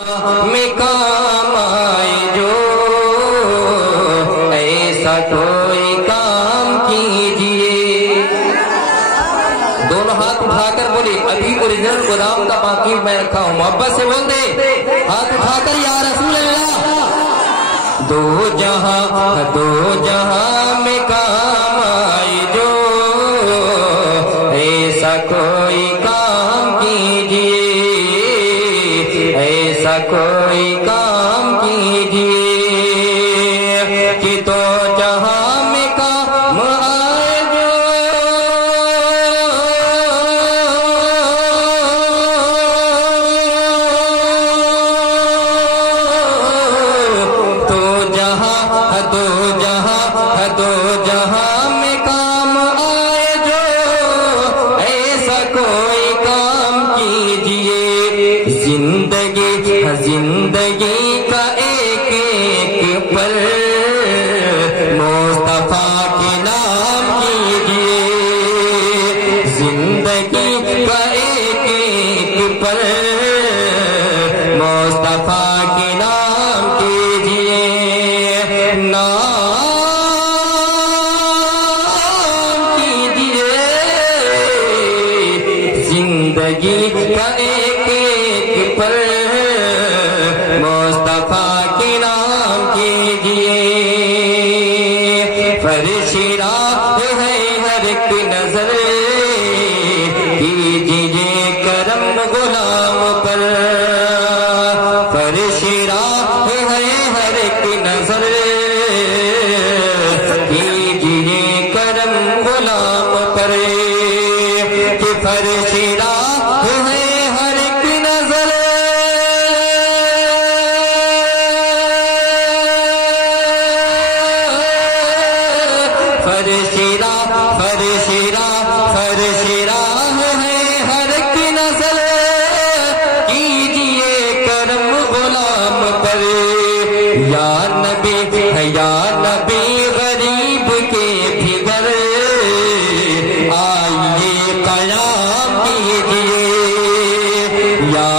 میں کام آئے جو ایسا کوئی کام کیجئے۔ دونوں ہاتھ اٹھا کر بولے ابھی اوریجنل غلام کا باقی میں رکھا ہوں، محبت سے بول دے ہاتھ اٹھا کر یا رسول اللہ۔ دو جہاں میں کام آئے جو ایسا کوئی کام کیجئے، ایسا کوئی کام کیجئے کہ تو جہاں میں کام آئے جو دو جہاں میں کام آئے جو ایسا کوئی کام کیجئے۔ زندگی کا ایک ایک پل مصطفیٰ کے نام کیجئے، زندگی کا ایک ایک پل مصطفیٰ کے نام کیجئے۔ زندگی کا ایک ایک پل مصطفیٰ کے نام کیجئے۔ فرش راہ ہے ہر ایک نظر کیجئے کرم غلام پر، فرش راہ ہے ہر ایک نظر کیجئے کرم غلام پر، کہ فرش راہ ہے ہر ایک نظر ہے ہر ایک نظر کیجئے کرم غلام پر۔ یا نبی غریب کے بھی گھر آئیے قیام کیجئے، یا